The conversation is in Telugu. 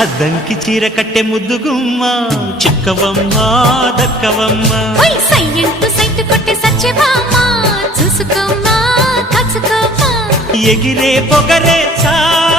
అద్దంకి చీర కట్టే ముద్దుగుమ్మా చిక్కవమ్మా దక్కవమ్మా ఎగిరే పొగరే చా